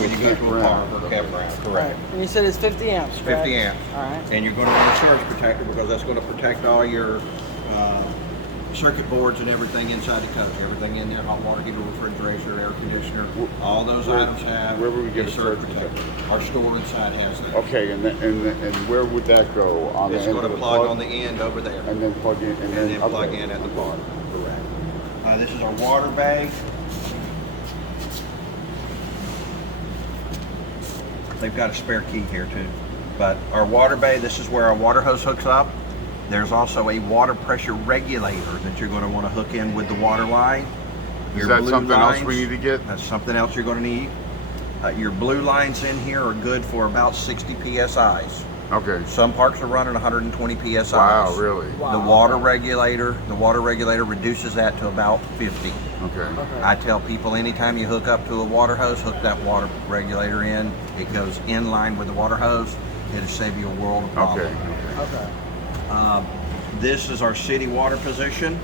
when you go to a park or campground. Correct. Right. And you said it's 50 amps, correct? 50 amps. All right. And you're going to want a surge protector because that's going to protect all your circuit boards and everything inside the coach. Everything in there, hot water heater, refrigerator, air conditioner, all those items have where would we get a a surge surge protector. Our store inside has that. Okay, and where would that go? On It's the end going of to the plug on the end over there. and then plug in, and then plug in at the bottom. Correct. This is our water bay. They've got a spare key here too. But our water bay, this is where our water hose hooks up. There's also a water pressure regulator that you're going to want to hook in with the water line. Is that something else we need to get? That's something else you're going to need. Your blue lines in here are good for about 60 psi's. Okay. Some parks are running 120 psi's. Wow, really? Wow. The water regulator reduces that to about 50. Okay. I tell people anytime you hook up to a water hose, hook that water regulator in. It goes in line with the water hose. It'll save you a world of problems. Okay. This is our city water position.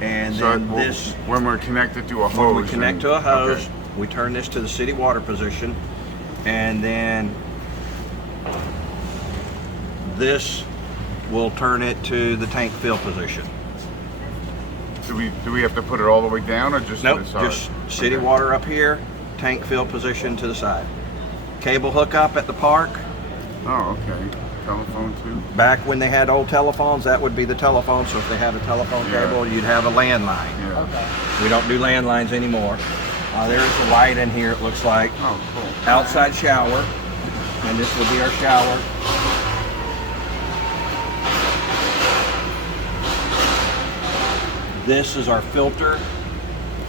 And So then this, when we're connected to a hose. when we connect to a hose, okay. we turn this to the city water position. And then this will turn it to the tank fill position. Do we have to put it all the way down or just Nope, to the side? just city Okay. water up here, tank fill position to the side. Cable hookup at the park. Oh, okay. Telephone too? Back when they had old telephones, that would be the telephone. So if they had a telephone Yeah. cable, you'd have a landline. Yeah. Okay. We don't do landlines anymore. There's a light in here, it looks like. Oh, cool. Outside shower, and this will be our shower. This is our filter.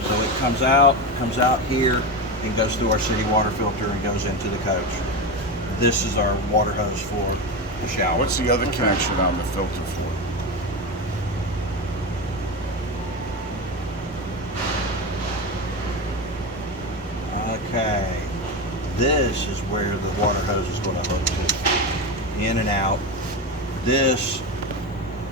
So it comes out here, and goes through our city water filter and goes into the coach. This is our water hose for the shower. What's the other connection on the filter for? Okay, this is where the water hose is going to hook to, in and out. This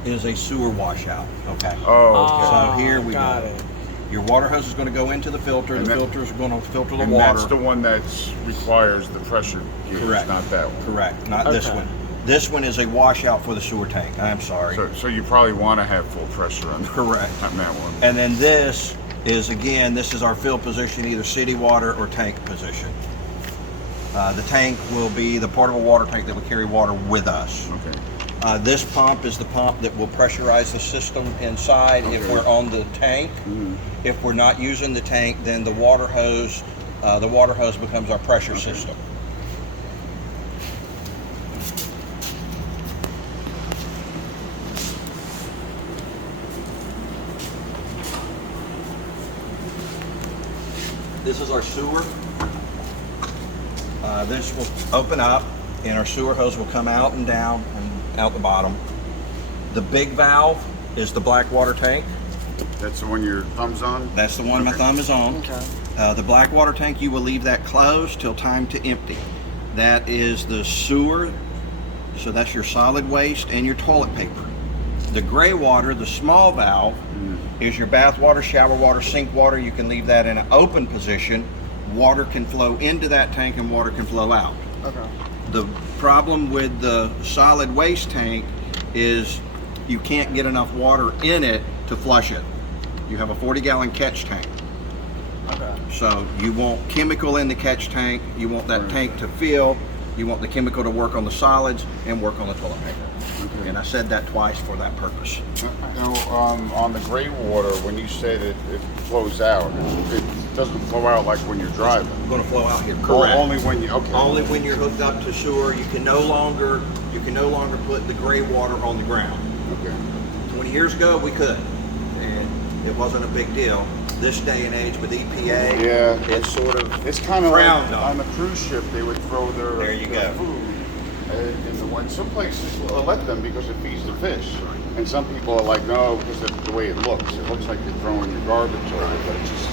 is a sewer washout. Okay. Oh, okay. So here we got go. it. Your water hose is going to go into the filter. And The that- filters are going to filter the and water. that's the one that requires the pressure gauge, Correct. not that one. Correct. Not this Okay. one. This one is a washout for the sewer tank. I'm sorry. So you probably want to have full pressure on Correct. on that one. And then this is, again, this is our fill position, either city water or tank position. The tank will be the portable water tank that will carry water with us. Okay. This pump is the pump that will pressurize the system inside if Okay. we're on the tank. Mhm. If we're not using the tank, then the water hose becomes our pressure system. This is our sewer. This will open up and our sewer hose will come out and down and out the bottom. The big valve is the black water tank. That's the one your thumb's on? That's the one my thumb is on. Okay. The black water tank, you will leave that closed till time to empty. That is the sewer, so that's your solid waste and your toilet paper. The gray water, the small valve, is your bath water, shower water, sink water. You can leave that in an open position. Water can flow into that tank and water can flow out. Okay. The problem with the solid waste tank is you can't get enough water in it to flush it. You have a 40-gallon catch tank. Okay. So you want chemical in the catch tank, you want that tank to fill, you want the chemical to work on the solids and work on the toilet paper. Okay. And I said that twice for that purpose. Now, on the gray water, when you say that it flows out, it doesn't flow out like when you're driving. It's going to flow out here. Or only when you, okay. Only when you're hooked up to sewer. You can no longer put the gray water on the ground. Okay. 20 years ago we could, and it wasn't a big deal. This day and age with EPA, Yeah. it's sort of It's kind of like frowned on on. a cruise ship, they would throw their There you their go. food in the one. Some places will let them because it feeds the fish, and some people are like, no, because of the way it looks. It looks like you're throwing your garbage over, but it's just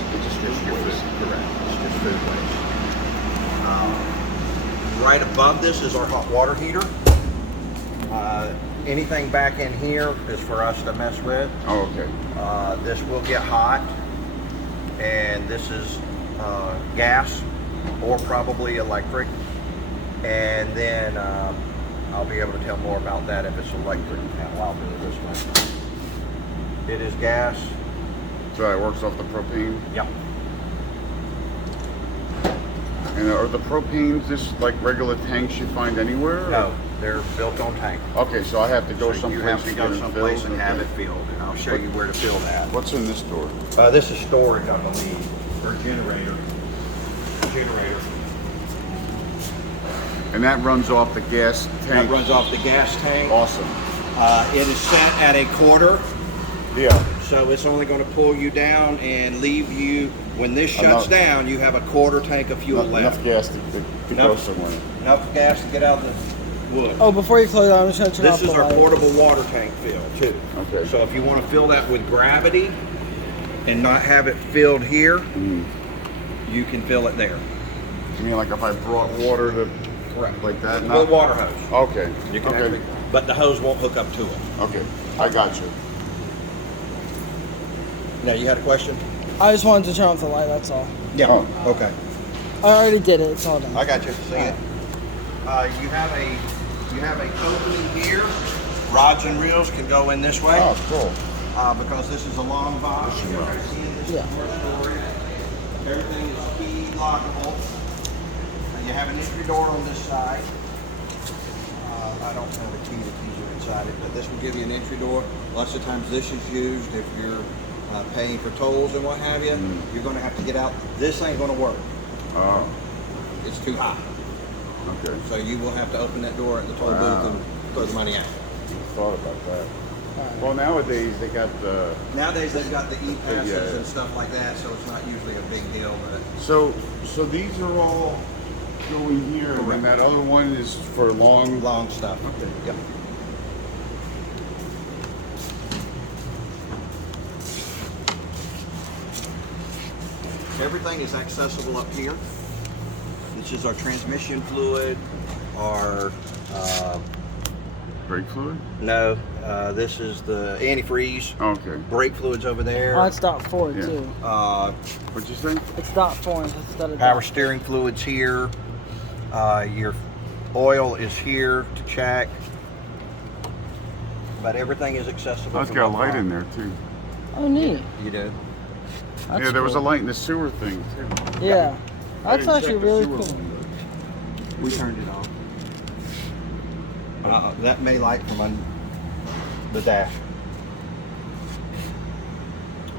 your food. waste. Correct. It's just food waste. Right above this is our hot water heater. Anything back in here is for us to mess with. Oh, okay. This will get hot, and this is gas. or probably electric. And then I'll be able to tell more about that if it's electric panel. I'll do it this way. It is gas. So it works off the propane. Yep. And are the propanes just like regular tanks you find anywhere? No, they're built on tank. Okay, so I have to go So someplace you have to to go get it someplace filled? and have Okay. it filled, and I'll show you where to fill that. What's in this door? This is storage, I believe, for a generator. And that runs off the gas tank? That runs off the gas tank. Awesome. It is set at a quarter, Yeah. so it's only going to pull you down and leave you, when this shuts down, you have a quarter tank of fuel left. Enough gas to go Enough. somewhere. Enough gas to get out the wood. Oh, before you close it, I'm just going to turn off This the is our light. portable water tank fill, too. Okay. So if you want to fill that with gravity and not have it filled here, you can fill it there. You mean like if I brought water to, Correct. like that? With a water hose. Okay. You can okay. actually, but the hose won't hook up to it. Okay. I got you. Now, you had a question? I just wanted to turn off the light, that's all. Yeah. Oh. Okay. I already did it, it's all done. I got you. See it. You have a opening here. Rods and reels can go in this way. Oh, cool. Because this is a long box. Fishing rods. This is Yeah. more storage. Everything is key lockable. You have an entry door on this side. I don't have a key to keep you inside it, but this will give you an entry door. Lots of times this is used if you're paying for tolls and what have you. You're going to have to get out. This ain't going to work. Oh, It's too high. okay. So you will have to open that door at the toll Wow. booth and throw the money out. Thought about that. Well, nowadays they got the. Nowadays they've got the e-passes Yeah. and stuff like that, so it's not usually a big deal. But So these are all going here, and then that other one is for long. long stuff. Okay. Yep. Everything is accessible up here. This is our transmission fluid, our Brake fluid. this is the antifreeze. Okay. Brake fluids over there. Oh, it's .4 Yeah. too. What'd you say? It's .4 instead of Power steering fluids here. Your oil is here to check. But everything is accessible. Oh, it's from got a up light front. in there too. Oh, neat. You do. That's Yeah, there was a cool. light in the sewer thing too. Yeah. I That's didn't actually check the really sewer cool. one, We turned it off. That may light from the dash.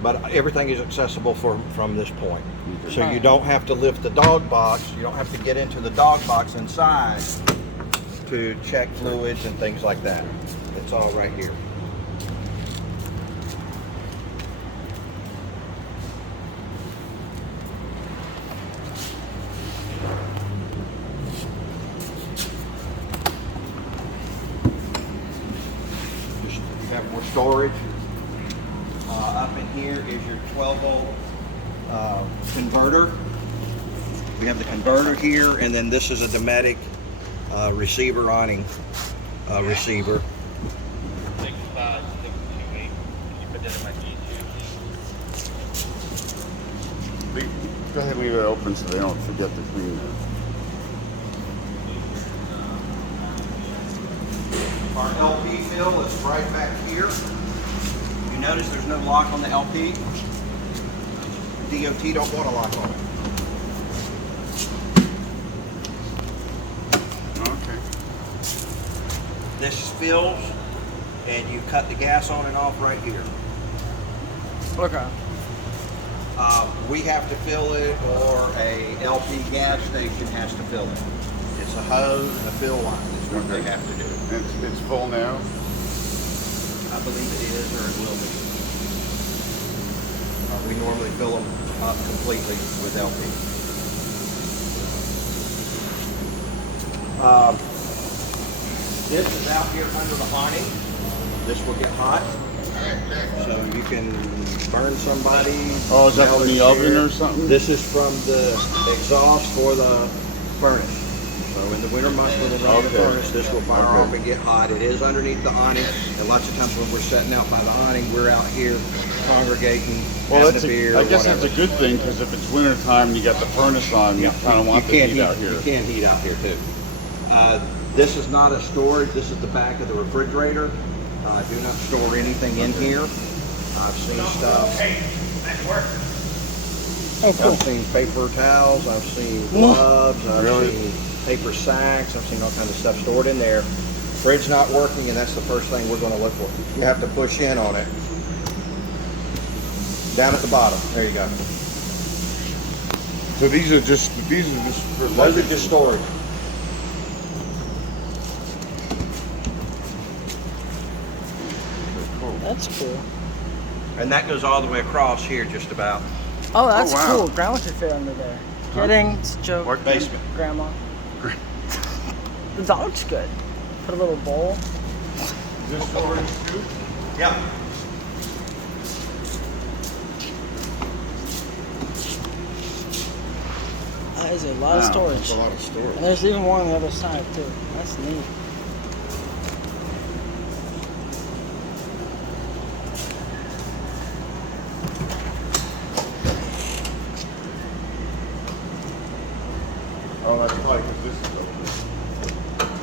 But everything is accessible from this point. Okay. So you don't have to lift the dog box. You don't have to get into the dog box inside to check fluids and things like that. It's all right here. You have more storage. Up in here is your 12-volt converter. We have the converter here, and then this is a Dometic receiver awning receiver. Go ahead and leave it open so they don't forget to clean it. Our LP fill is right back here. You notice there's no lock on the LP. DOT don't want a lock on it. Okay. This fills, and you cut the gas on and off right here. Okay. We have to fill it, or a LP gas station has to fill it. It's a hose and a fill line is what they have to do. It's full now. I believe it is, or it will be. We normally fill them up completely with LP. This is out here under the awning. This will get hot, so you can burn somebody. Oh, is that from the oven or something? This is from the exhaust for the furnace. So in the winter months when they run the Okay. furnace, this will fire Okay. off and get hot. It is underneath the awning, and lots of times when we're setting out by the awning, we're out here congregating, Well, having that's a beer. I guess whatever. that's a good thing because if it's winter time and you got the furnace on, you kind of want the heat out here. You can't heat out here too. This is not a storage. This is the back of the refrigerator. Do not store anything in here. I've seen stuff. Oh, cool. I've seen paper towels. I've seen gloves. I've Really? seen paper sacks. I've seen all kinds of stuff stored in there. Fridge not working, and that's the first thing we're going to look for. You have to push in on it. Down at the bottom. There you go. So these are just Those are just storage. That's cool. And that goes all the way across here, just about. Oh, that's wow. cool. Grandma should fit under there. Kidding. It's a joke. Work basement. Grandma. The dog's good. Put a little bowl. Is this storage too? Yep. That is a lot of Wow, storage. that's a lot of storage. And there's even one on the other side too. That's neat. Oh, that's probably because this is open.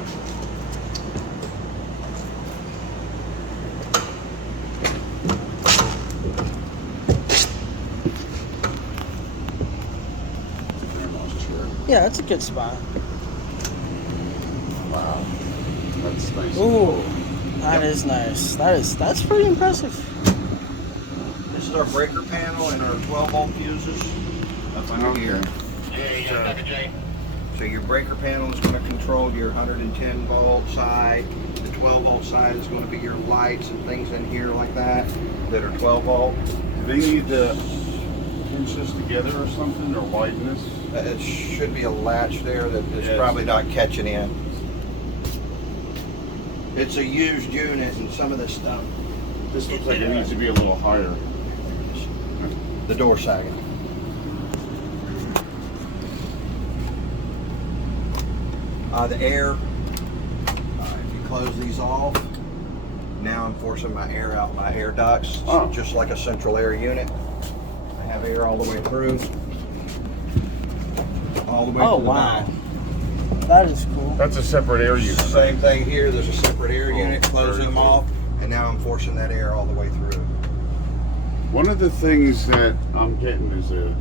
Grandma's chair. Yeah, that's a good spot. Wow. That's nice. Ooh, that is nice. That's pretty impressive. This is our breaker panel and our 12-volt fuses up under here. So your breaker panel is going to control your 110-volt side. The 12-volt side is going to be your lights and things in here like that are 12-volt. Do they need to pinch this together or something, or widen this? It should be a latch there that is Yes. probably not catching in. It's a used unit, and some of this stuff, This looks like it needs to be a little higher. the door sagging. The air, if you close these off, now I'm forcing my air out my air ducts, Oh. just like a central air unit. I have air all the way through, all the way Oh to the wow, back. that is cool. That's a separate air unit. Same thing here, there's a separate air Oh, unit, closing very them cool. off, and now I'm forcing that air all the way through. One of the things that I'm getting is a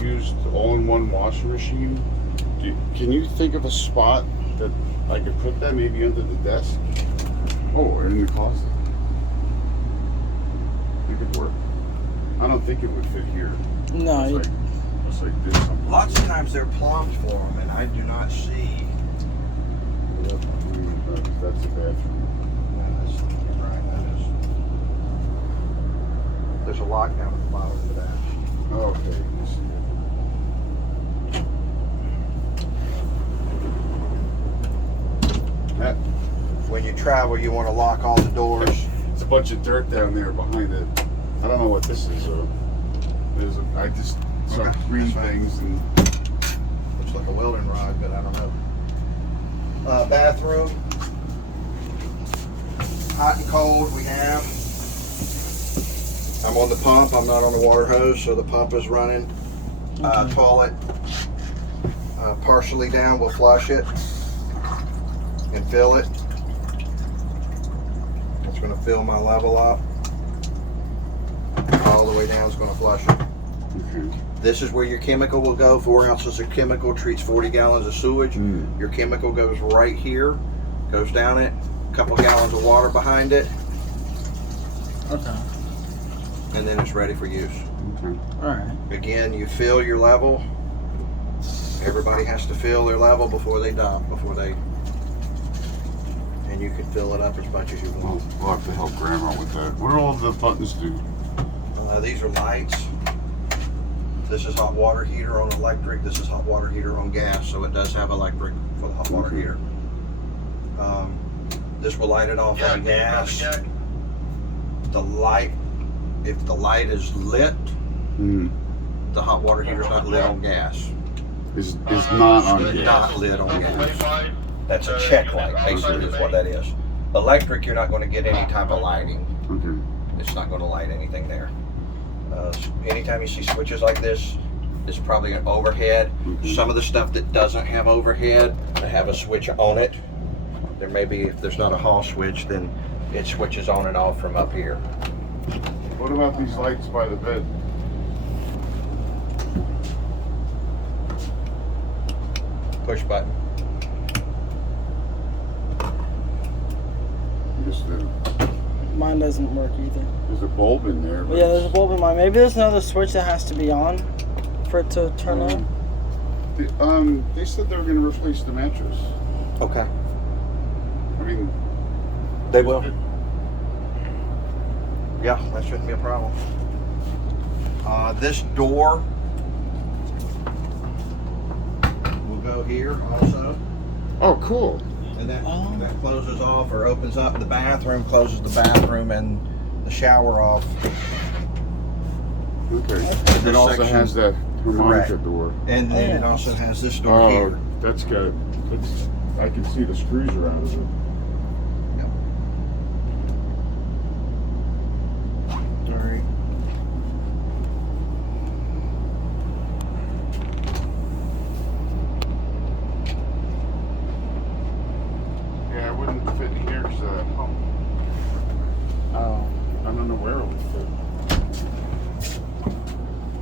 used all-in-one washing machine. Can you think of a spot that I could put that maybe under the desk? Oh, or in the closet. It could work. I don't think it would fit here. No, It's like this. Something. Lots of times they're plumbed for them, and I do not see. That's the bathroom. That's right, that is. There's a lock down at the bottom of the dash. Oh, okay. I see it. That, When you travel, you want to lock all the doors. it's a bunch of dirt down there behind it. I don't know what this is. I just saw Okay, green that's fine. things and. Looks like a welding rod, but I don't know. Bathroom. Hot and cold we have. I'm on the pump, I'm not on the water hose, so the pump is running. Okay. Toilet, partially down, we'll flush it and fill it. It's gonna fill my level up. All the way down, it's gonna flush it. Okay. This is where your chemical will go. 4 ounces of chemical treats 40 gallons of sewage. Mm. Your chemical goes right here, goes down it, a couple gallons of water behind it, Okay. and then it's ready for use. Okay. All right. Again, you fill your level. Everybody has to fill their level before they dump, and you can fill it up as much as you want. We'll have to help Grandma with that. What do all the buttons do? These are lights. This is hot water heater on electric. This is hot water heater on gas, so it does have electric for the hot water Okay. heater. This will light it off on gas. The light, if the light is lit, Mm. the hot water heater is not lit on gas. Is not on It's gas. not lit on gas. That's a check light, basically, is what that is. Electric, you're not going to get any type of lighting. Okay. it's not going to light anything there. Anytime you see switches like this, it's probably an overhead. Some of the stuff that doesn't have overhead, they have a switch on it. There may be, if there's not a hall switch, then it switches on and off from up here. What about these lights by the bed? Push button. Mine doesn't work either. There's a bulb in there. Well, yeah, there's a bulb in mine. Maybe there's another switch that has to be on for it to turn on. They said they were going to replace the mattress. Okay. I mean, They will. Yeah, that shouldn't be a problem. This door will go here also. Oh, cool. And that closes off or opens up the bathroom, closes the bathroom and the shower off. Okay. This It also section- has that harmonica Correct. door. And then it yeah. also has this door Oh, here. that's good. I can see the screws around it. Yep. All right. Yeah, it wouldn't fit in here because of that pump. Oh. I don't know where it would fit.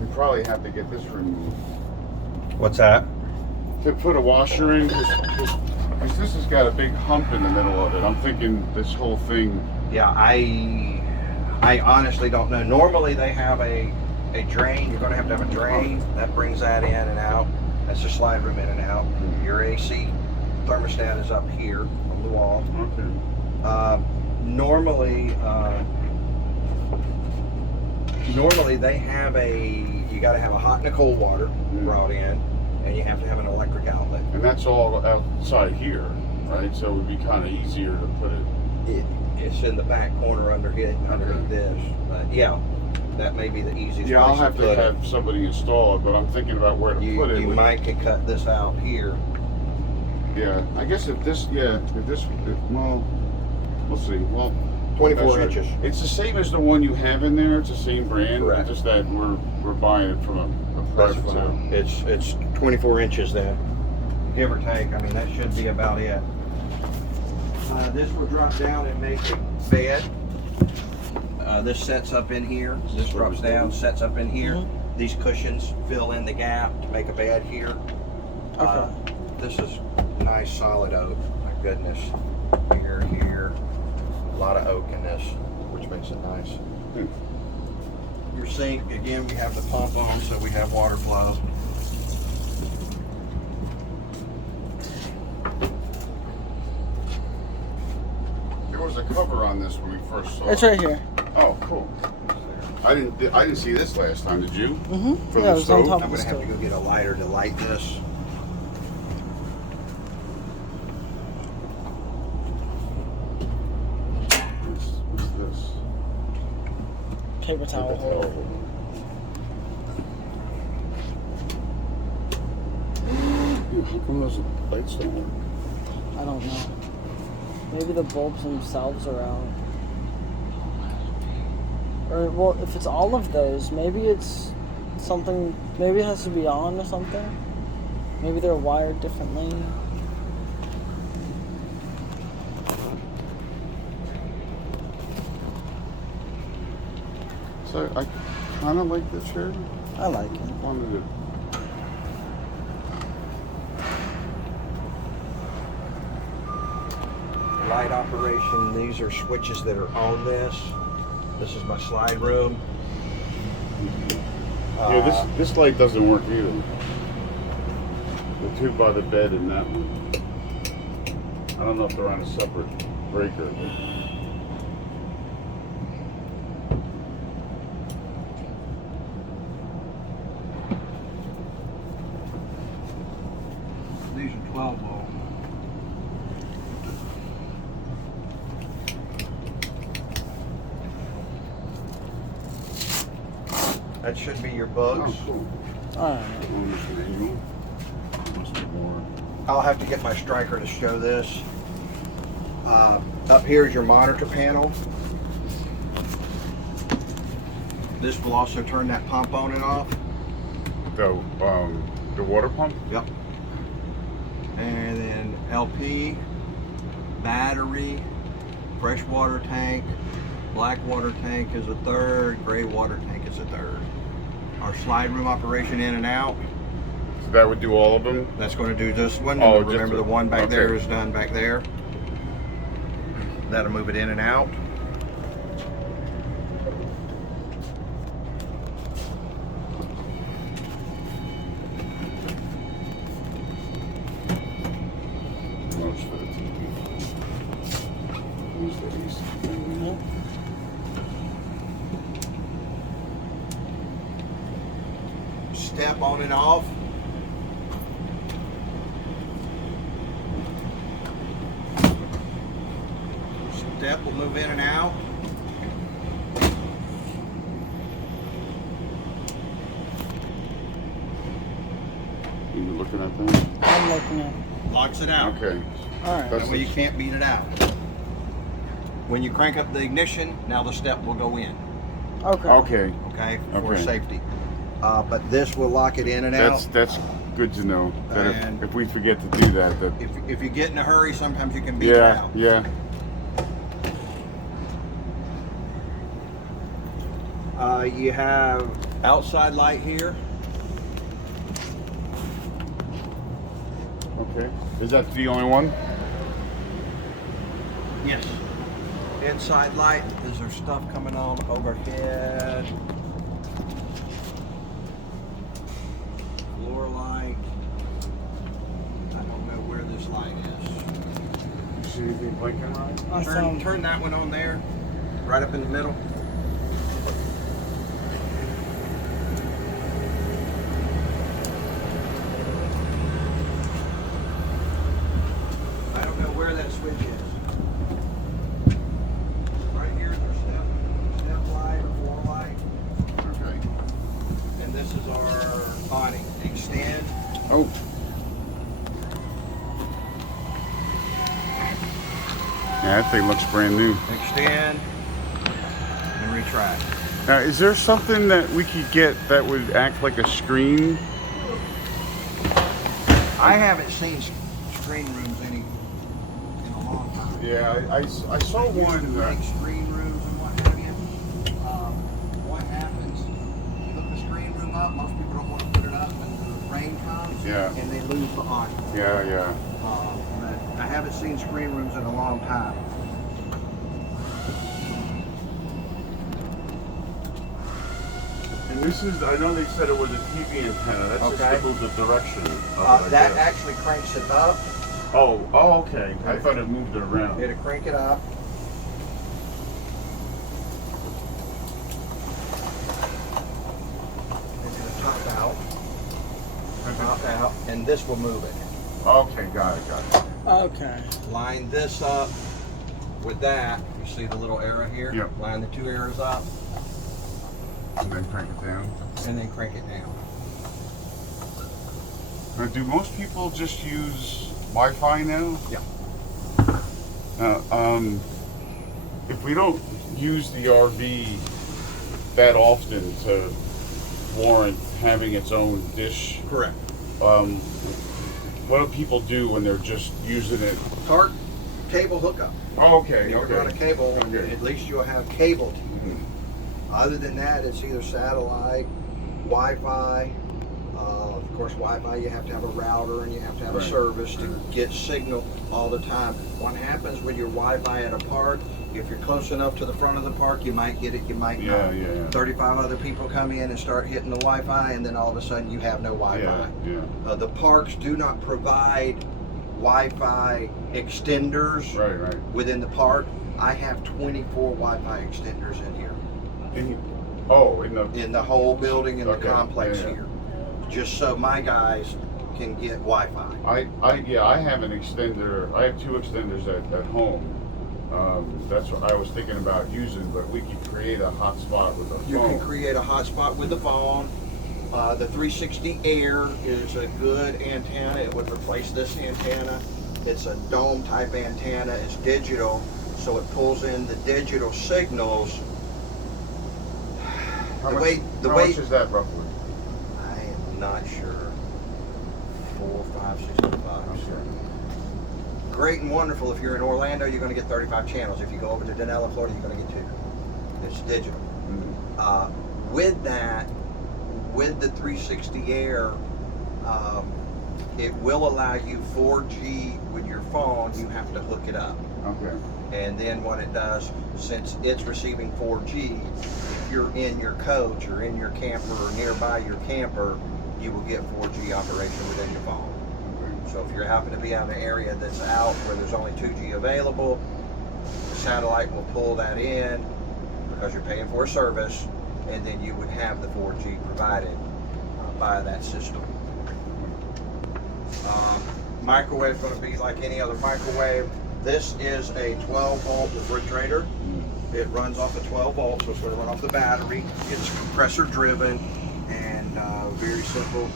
We probably have to get this removed. What's that? To put a washer in, because this has got a big hump in the middle of it. I'm thinking this whole thing. Yeah, I honestly don't know. Normally they have a drain. You're going to have a drain that brings that in and out. That's a slide room in and out. Your AC thermostat is up here on the wall. Okay. Normally they have you got to have a hot and a cold water brought in, and you have to have an electric outlet. And that's all outside here, right? So it would be kind of easier to put it. It's in the back corner underneath this. But yeah, that may be the easiest Yeah, place I'll have to put have somebody install it, but I'm thinking about where to put it. You might could cut this out here. Yeah, I guess well, we'll see. Well, 24 not sure. inches. It's the same as the one you have in there. It's the same brand. Correct. Just that we're buying it from a That's private fine. sale. It's 24 inches then, give or take. I mean, that should be about it. This will drop down and make a bed. This sets up in here. This drops down, sets up in here. These cushions fill in the gap to make a bed here. Okay. This is nice solid oak. My goodness. Here. A lot of oak in this, which makes it nice. Your sink, again, we have the pump on, so we have water flow. There was a cover on this when we first saw it. It's right here. Oh, cool. I didn't see this last time. Did you? Mm-hmm. From Yeah, the it was on stove? top I'm of the gonna have to stove. go get a lighter to light this. What's this? Paper towel holder. Dude, how come those lights don't work? I don't know. Maybe the bulbs themselves are out. Or, well, if it's all of those, maybe it's something, maybe it has to be on or something. Maybe they're wired differently. So I kind of like this shirt. I like it. Wanted to. Light operation, these are switches that are on this. This is my slide room. Yeah, this light doesn't work either. The two by the bed and that one. I don't know if they're on a separate breaker. These are 12 volt. That should be your bugs. Oh, cool. Alright. Must be more. I'll have to get my striker to show this. Up here is your monitor panel. This will also turn that pump on and off. The water pump. Yep. And then LP, battery, fresh water tank, black water tank is a third, gray water tank is a third. Our slide room operation in and out. So that would do all of them. That's going to do this one. Oh, And remember just the one back okay. there is done back there. That'll move it in and out. Most for the TV. Use the AC. Step on and off. Step will move in and out. You looking at that? I'm looking at it. Locks it out. Okay. All right. That's That way you can't beat it out. When you crank up the ignition, now the step will go in. Okay. Okay. Okay, for Okay. safety. But this will lock it in and out. That's good to know. That And- if we forget to do that, that If you get in a hurry, sometimes you can beat it yeah, out. yeah. You have outside light here. Okay. Is that the only one? Yes. Inside light. Is there stuff coming on overhead? Floor light. I don't know where this light is. You see anything blinking on it? Turn that one on there, right up in the middle. I don't know where that switch is. Right here is our step light or floor light, Okay. and this is our awning. Extend. Oh. Yeah, that thing looks brand new. Extend and retract. Now, is there something that we could get that would act like a screen? I haven't seen screen rooms in a long time. Yeah, I saw one. Like screen rooms and what have you. What happens? You put the screen room up. Most people don't want to put it up when the rain comes. Yeah. And they lose the awning. Yeah. But I haven't seen screen rooms in a long time. And this is, I know they said it was a TV antenna. That's Okay. just to move the direction. Of it, I That guess. actually cranks it up. Oh, okay. I thought it moved it around. It'll crank it up. And it'll top out. Top out. And this will move it. Okay, got it. Okay. Line this up with that. You see the little arrow here? Yep. Line the two arrows up And then crank it down. and then crank it down. Now, do most people just use Wi-Fi now? Yeah. If we don't use the RV that often to warrant having its own dish, Correct. what do people do when they're just using it? Tarp cable hookup. Oh, okay, You can run a cable, and Okay. at least you'll have cable. Mhm. Other than that, it's either satellite, Wi-Fi. Of course, Wi-Fi, you have to have a router and you have to have a Right. service to get signal all the time. What happens with your Wi-Fi at a park, if you're close enough to the front of the park, you might get it, you might Yeah, not. yeah. 35 other people come in and start hitting the Wi-Fi, and then all of a sudden you have no Wi-Fi. Yeah. The parks do not provide Wi-Fi extenders Right. within the park. I have 24 Wi-Fi extenders in here. In the whole building and Okay, the complex yeah. here. Just so my guys can get Wi-Fi. I have an extender. I have two extenders at home. That's what I was thinking about using, but we could create a hotspot with a You phone. can create a hotspot with the phone. The 360 Air is a good antenna. It would replace this antenna. It's a dome type antenna. It's digital, so it pulls in the digital signals How The much, weight- the how weight- much is that roughly? I am not sure. 4, 5, 6, 5. Okay. Great and wonderful. If you're in Orlando, you're going to get 35 channels. If you go over to Denella, Florida, you're going to get 2. It's digital. With that, with the 360 Air, it will allow you 4G with your phone. You have to hook it up. Okay. And then what it does, since it's receiving 4G, if you're in your coach or in your camper or nearby your camper, you will get 4G operation within your phone. Okay. So if you happen to be out in an area that's out where there's only 2G available, the satellite will pull that in because you're paying for a service, and then you would have the 4G provided by that system. Microwave is going to be like any other microwave. This is a 12-volt refrigerator. It runs off of 12 volts, so it's going to run off the battery. It's compressor driven and very simple.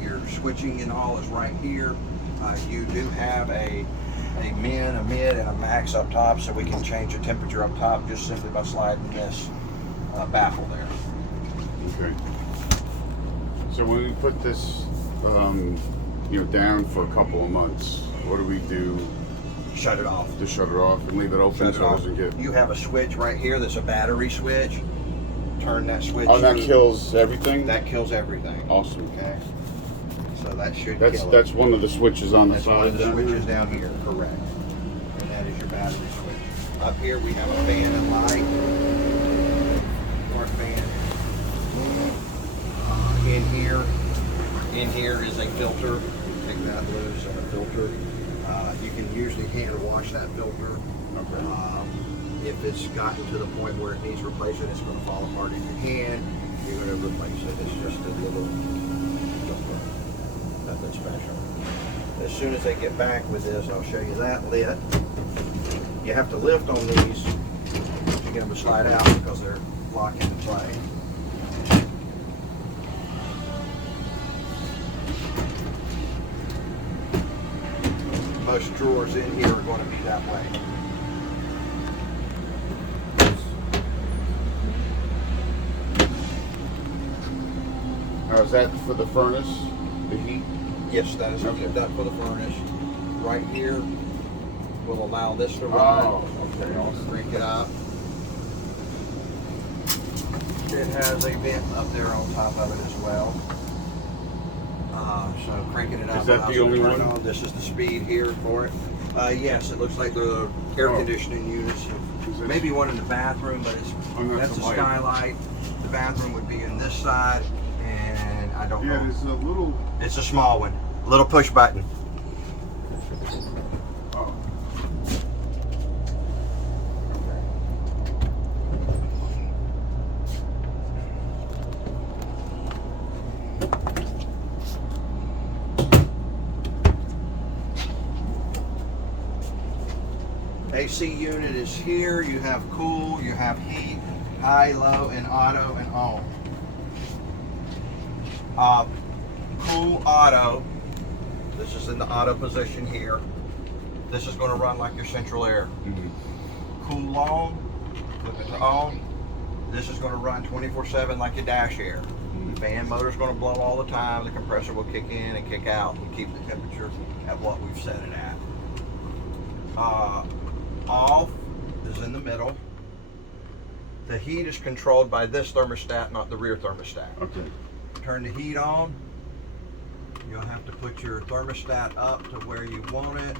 Your switching and all is right here. You do have a min, a mid, and a max up top, so we can change the temperature up top just simply by sliding this baffle there. Okay. So when we put this, down for a couple of months, what do we do? Shut it off. Just shut it off and leave it open Shut it so it off. doesn't get. You have a switch right here that's a battery switch. Turn that switch. Oh, that kills everything. That kills everything. Awesome. Okay. So that should That's kill it. that's one of the switches on the That's side. one of the down here? switches down here, correct. And that is your battery switch. Up here we have a fan and light. Dark fan. In here is a filter. Take that loose and a filter. You can usually hand wash that filter. Okay. If it's gotten to the point where it needs replacing, it's going to fall apart in your hand. You're going to replace it. It's just a little filter. Nothing special. As soon as they get back with this, I'll show you that lit. You have to lift on these to get them to slide out because they're locked into play. Most drawers in here are going to be that way. Now is that for the furnace, the heat? Yes, that is Okay. done for the furnace. Right here will allow this to run. Oh, okay. Awesome. Crank it up. It has a vent up there on top of it as well. So cranking it up. Is that allows the it to only turn one? on. This is the speed here for it. Yes, it looks like the air Oh. conditioning units. Is this- Maybe one in the bathroom, but Oh, no, that's it's a a light. skylight. The bathroom would be in this side, and I don't Yeah, know. there's a little. It's a small one. Little push button. Oh. AC unit is here. You have cool, you have heat, high, low, and auto, and on. Cool auto. This is in the auto position here. This is going to run like your central air. Cool on, flip it to on. This is going to run 24/7 like your dash air. The fan motor's going to blow all the time. The compressor will kick in and kick out and keep the temperature at what we've set it at. Off is in the middle. The heat is controlled by this thermostat, not the rear thermostat. Okay. Turn the heat on. You'll have to put your thermostat up to where you want it.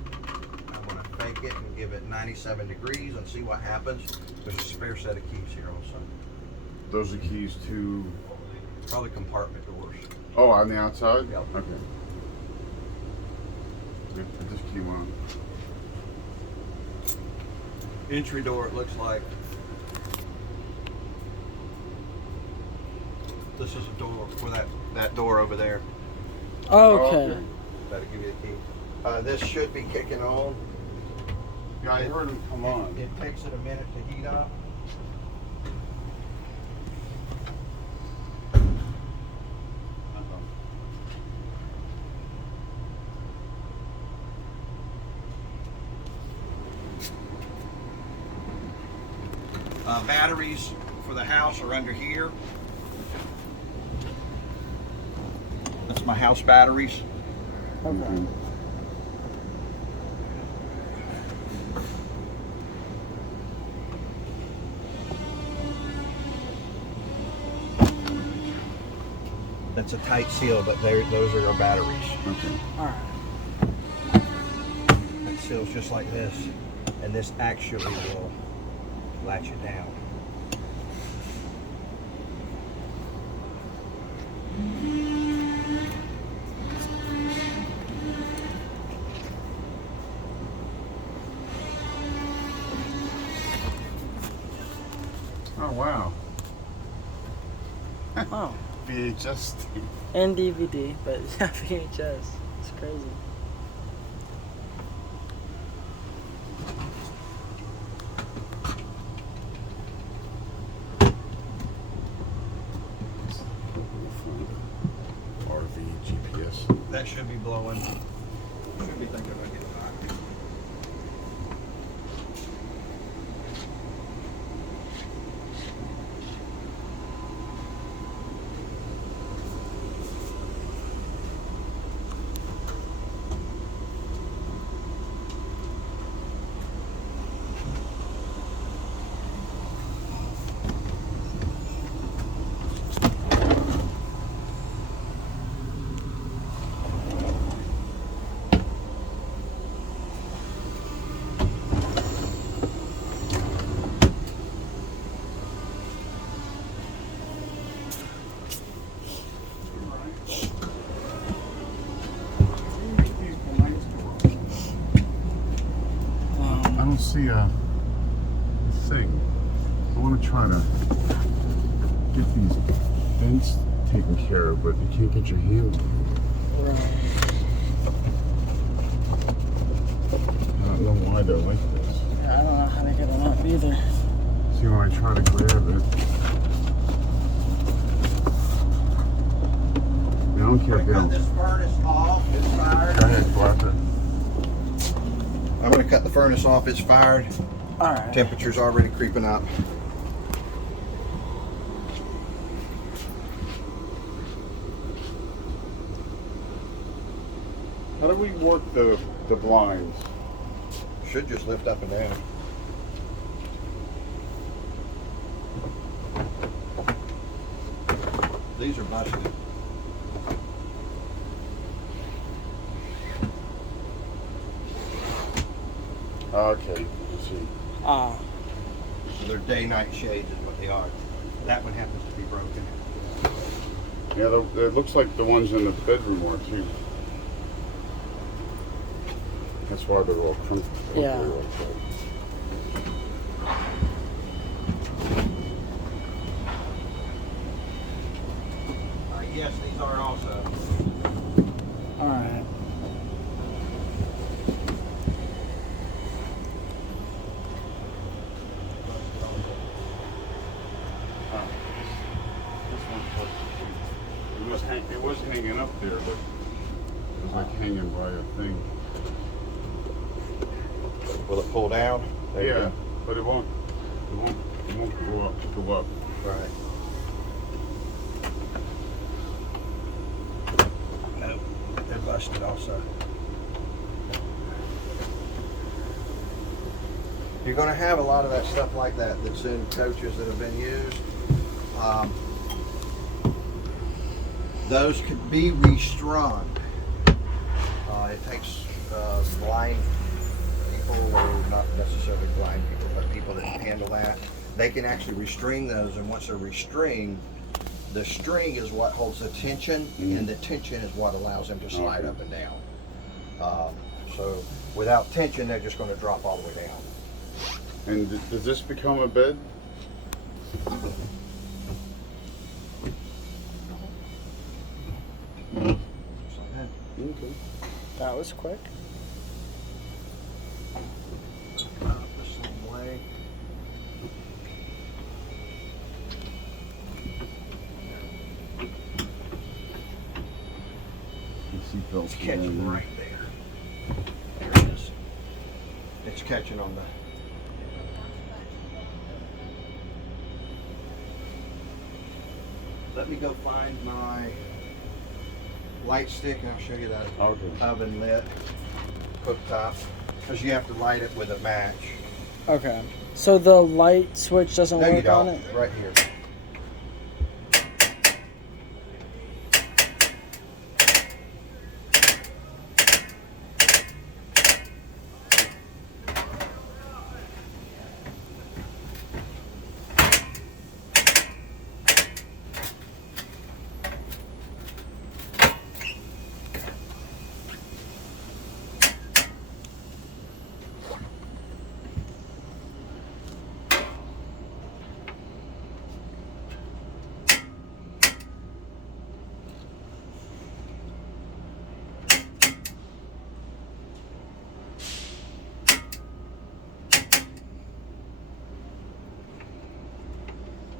I'm going to fake it and give it 97 degrees and see what happens. There's a spare set of keys here also. Those are keys to. Probably compartment doors. Oh, on the outside. Yep. Okay. Yep, put this key on. Entry door, it looks like. This is a door for that door over there. Okay. That'll give you a key. This should be kicking on. Yeah, I heard him come on. It takes it a minute to heat up. Batteries for the house are under here. That's my house batteries. Okay. Mhm. That's a tight seal, but those are our batteries. Okay. All right. It seals just like this, and this actually will latch it down. Oh wow. Oh. VHS. And DVD, but yeah, VHS. It's crazy. RV GPS. That should be blowing. Should be thinking about getting hot. I don't see a thing. I want to try to get these vents taken care of, but you can't get your hand on them. Right. I don't know why they're like this. Yeah, I don't know how to get it up either. See, when I try to grab it, I don't care if they Cut don't. this furnace off. It's fired. Go ahead, go after. I'm going to cut the furnace off. It's fired. All right. Temperature's already creeping up. How do we work the blinds? Should just lift up and down. These are busted. Okay, let's see. Ah. So they're day-night shades is what they are. That one happens to be broken. Yeah, it looks like the ones in the bedroom are too. That's why they're all crumpled. Yeah. Yes, these are also. All right. It was hanging up there, but it was like hanging by a thing. Will it pull down? There you Yeah, go. but it won't go up. Right. No, they're busted also. You're going to have a lot of that stuff like that that's in coaches that have been used. Those could be restrung. It takes blind people, or not necessarily blind people, but people that can handle that. They can actually restring those, and once they're restringed, the string is what holds the tension, and the tension is what allows them to slide up and down. So without tension, they're just going to drop all the way down. And does this become a bed? Just like that. Okay. That was quick. The same way. It's catching right there. There it is. It's catching on the. Let me go find my light stick, and I'll show you that Okay. oven lit cooktop, because you have to light it with a match. Okay. So the light switch doesn't No, you work on don't. it? Right here.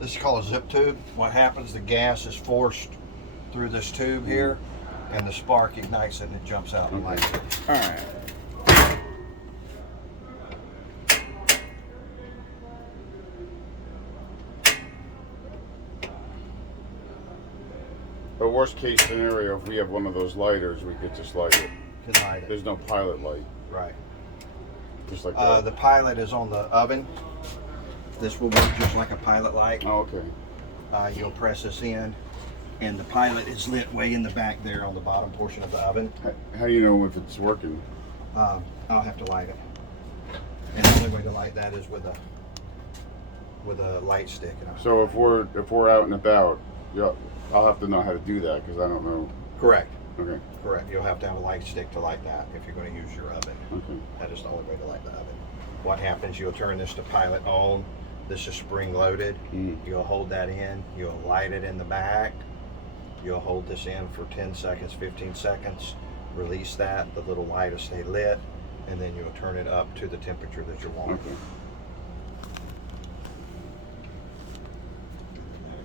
This is called a zip tube. What happens, the gas is forced through this tube here, and the spark ignites it and it jumps out and lights it. Alright. But worst case scenario, if we have one of those lighters, we could just light it. Can light it. There's no pilot light. Right. Just like that. The pilot is on the oven. This will work just like a pilot light. Oh, okay. You'll press this in, and the pilot is lit way in the back there on the bottom portion of the oven. How do you know if it's working? I'll have to light it. And the only way to light that is with a light stick. So if we're out and about, yeah, I'll have to know how to do that because I don't know. Correct. Okay. Correct. You'll have to have a light stick to light that if you're going to use your oven. Okay. That is the only way to light the oven. What happens, you'll turn this to pilot on. This is spring loaded. You'll hold that in. You'll light it in the back. You'll hold this in for 10 seconds, 15 seconds. Release that. The little light will stay lit. And then you'll turn it up to the temperature that you want. Okay.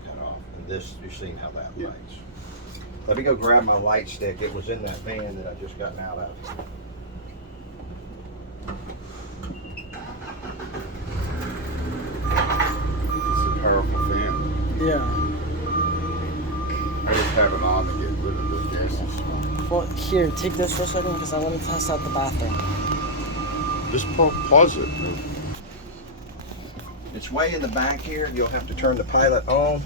Cut off. And this, you've seen how that Yeah. lights. Let me go grab my light stick. It was in that van that I just gotten out of. It's a powerful fan. Yeah. I just have it on to get rid of the gases. Well, here, take this for a second because I want to test out the bathroom. Just pause it. It's way in the back here. You'll have to turn the pilot on.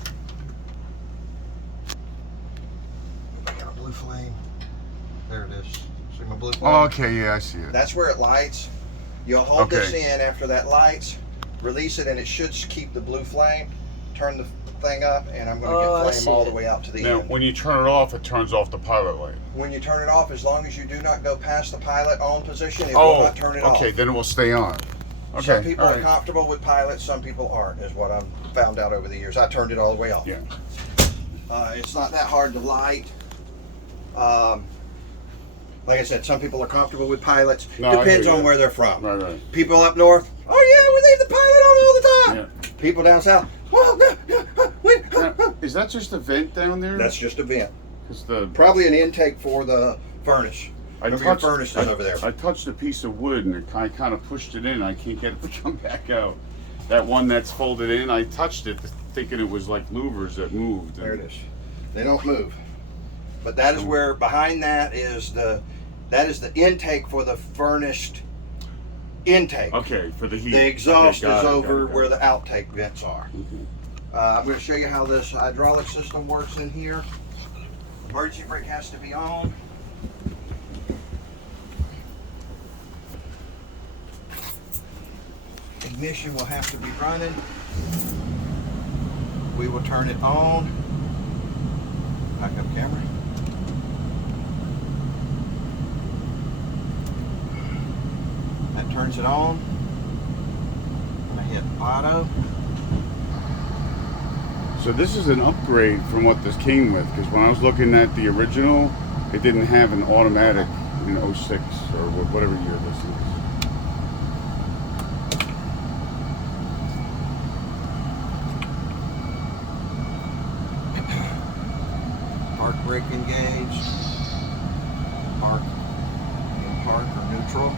I got a blue flame. There it is. See my blue flame? Oh, okay, yeah, I see it. That's where it lights. You'll hold this Okay. in after that lights, release it, and it should keep the blue flame. Turn the thing up, and I'm going to Oh, I get see flame all the it. way out to the Now, end. when you turn it off, it turns off the pilot light. When you turn it off, as long as you do not go past the pilot on position, it will not turn it off. okay, then it will stay on. Okay, Some people all are right. comfortable with pilots, some people aren't, is what I've found out over the years. I turned it all the way off. Yeah. It's not that hard to light. Like I said, some people are comfortable with pilots. No, I hear Depends you. on where they're from. Right. People up north, oh yeah, we leave the pilot on all the time. People down south, well, Now, is that just a vent down there? that's just a vent. 'Cause Probably an intake for the furnace. Remember your furnace is over there. I touched a piece of wood and I kind of pushed it in. I can't get it to come back out. That one that's folded in, I touched it thinking it was like louvers that moved. There it is. They don't move. But that is where, behind that is the intake for the furnished intake. Okay, for the heat. The exhaust Okay, got is it, over got it. where the outtake vents are. Okay. I'm going to show you how this hydraulic system works in here. Emergency brake has to be on. Ignition will have to be running. We will turn it on. Back up camera. That turns it on. I'm going to hit auto. So this is an upgrade from what this came with, because when I was looking at the original, it didn't have an automatic in 06 or whatever year this is. Park brake engaged. Park in park or neutral.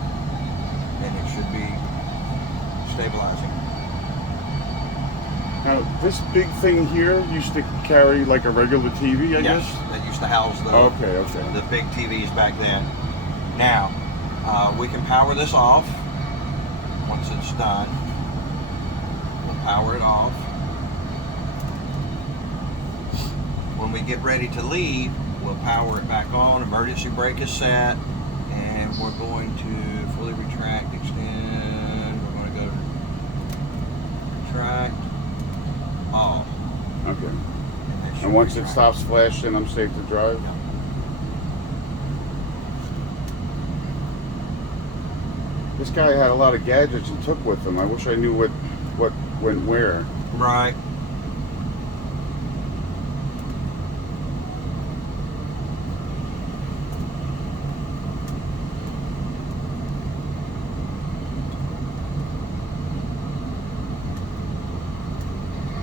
And it should be stabilizing. Now, this big thing here used to carry like a regular TV, I Yes, guess? that used to house Okay, okay. the big TVs back then. Now, we can power this off once it's done. We'll power it off. When we get ready to leave, we'll power it back on. Emergency brake is set, and we're going to fully retract, extend. We're going to go retract, off. Okay. that should And once it retract. stops flashing, I'm safe to drive? Yeah. This guy had a lot of gadgets he took with him. I wish I knew what went where. Right.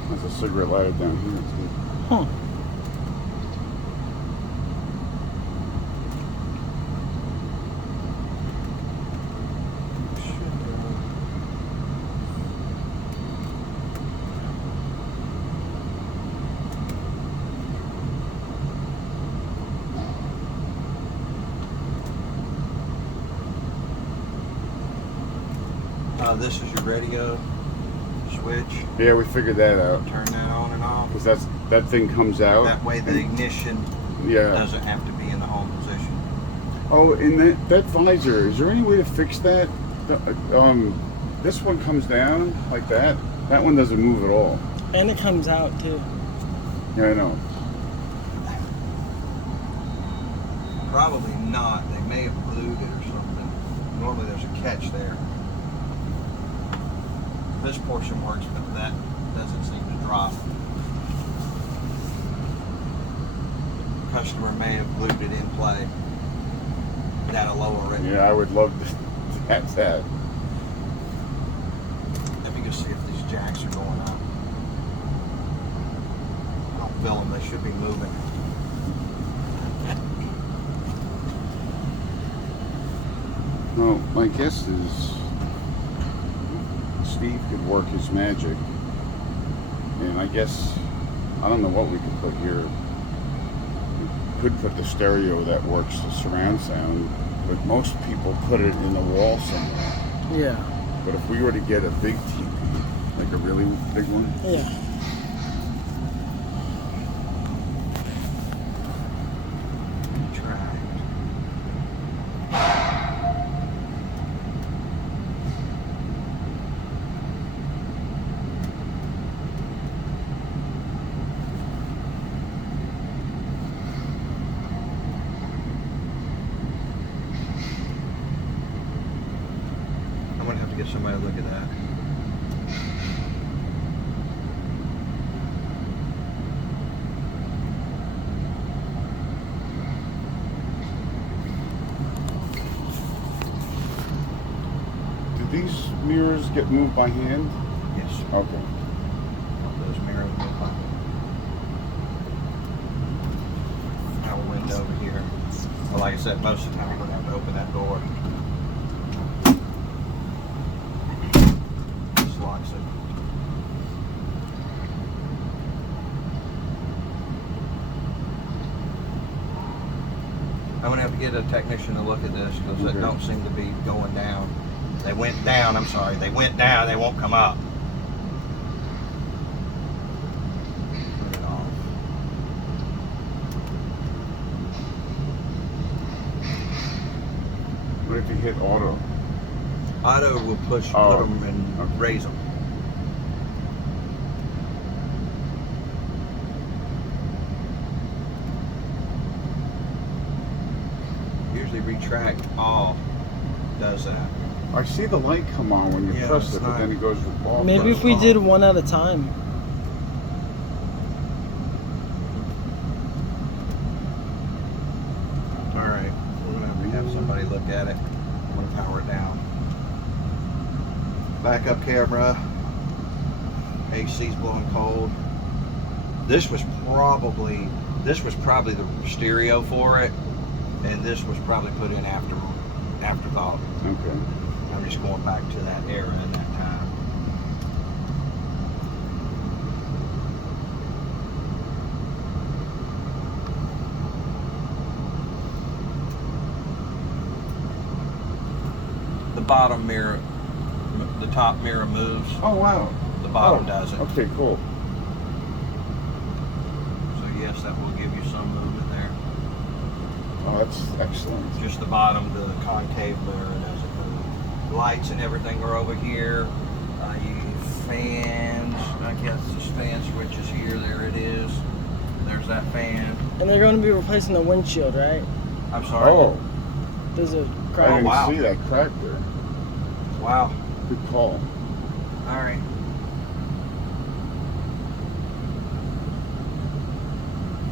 There's a cigarette lighter down here too. Huh. This is your radio switch. Yeah, we figured that out. Turn that on and off. Because that thing comes out. That way the ignition Yeah. doesn't have to be in the home position. Oh, and that visor, is there any way to fix that? This one comes down like that. That one doesn't move at all. And it comes out too. Yeah, I know. Probably not. They may have glued it or something. Normally there's a catch there. This portion works, but that doesn't seem to drop. The customer may have glued it in play at a lower rate. Yeah, I would love to have that. Let me just see if these jacks are going up. I don't feel them. They should be moving. Well, my guess is Steve could work his magic. And I guess, I don't know what we could put here. We could put the stereo that works the surround sound, but most people put it in the wall somewhere. Yeah. But if we were to get a big TV, like a really big one, Yeah. Retract. I'm gonna have to get somebody to look at that. do these mirrors get moved by hand? Yes. Okay. Those mirrors will pop. Our window over here. Well, like I said, most of the time you're gonna have to open that door. This locks it. I'm gonna have to get a technician to look at this because Okay. it don't seem to be going down. They went down, I'm sorry, they went down, they won't come up. Put it off. What if you hit auto? Auto will push, Oh, put them and okay. raise them. Usually retract all does that. I see the light come on when you Yeah, press it's it, but not- then it goes off. Maybe if we did one at a time. All right, we're gonna have to have somebody look at it. I'm gonna power it down. Backup camera. AC's blowing cold. This was probably the stereo for it, and this was probably put in afterthought. Okay. I'm just going back to that era and that time. bottom mirror, the top mirror moves. Oh wow. The bottom doesn't. Okay, cool. So yes, that will give you some movement there. Oh, that's excellent. Just the bottom, the concave mirror doesn't move. Lights and everything are over here. You fans, I guess there's fan switches here. There it is. There's that fan. And they're going to be replacing the windshield, right? I'm sorry. Oh, There's a I crack. didn't wow. see that crack there. Wow. Good call. All right.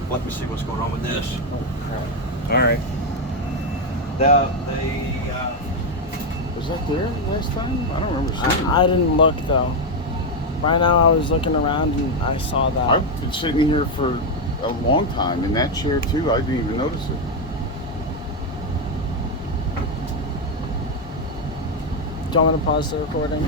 Let me see what's going on with this. Oh crap. All right. Was that there last time? I don't remember seeing it. I didn't look though. Right now I was looking around and I saw that. I've been sitting here for a long time in that chair too. I didn't even notice it. Do you want me to pause the recording?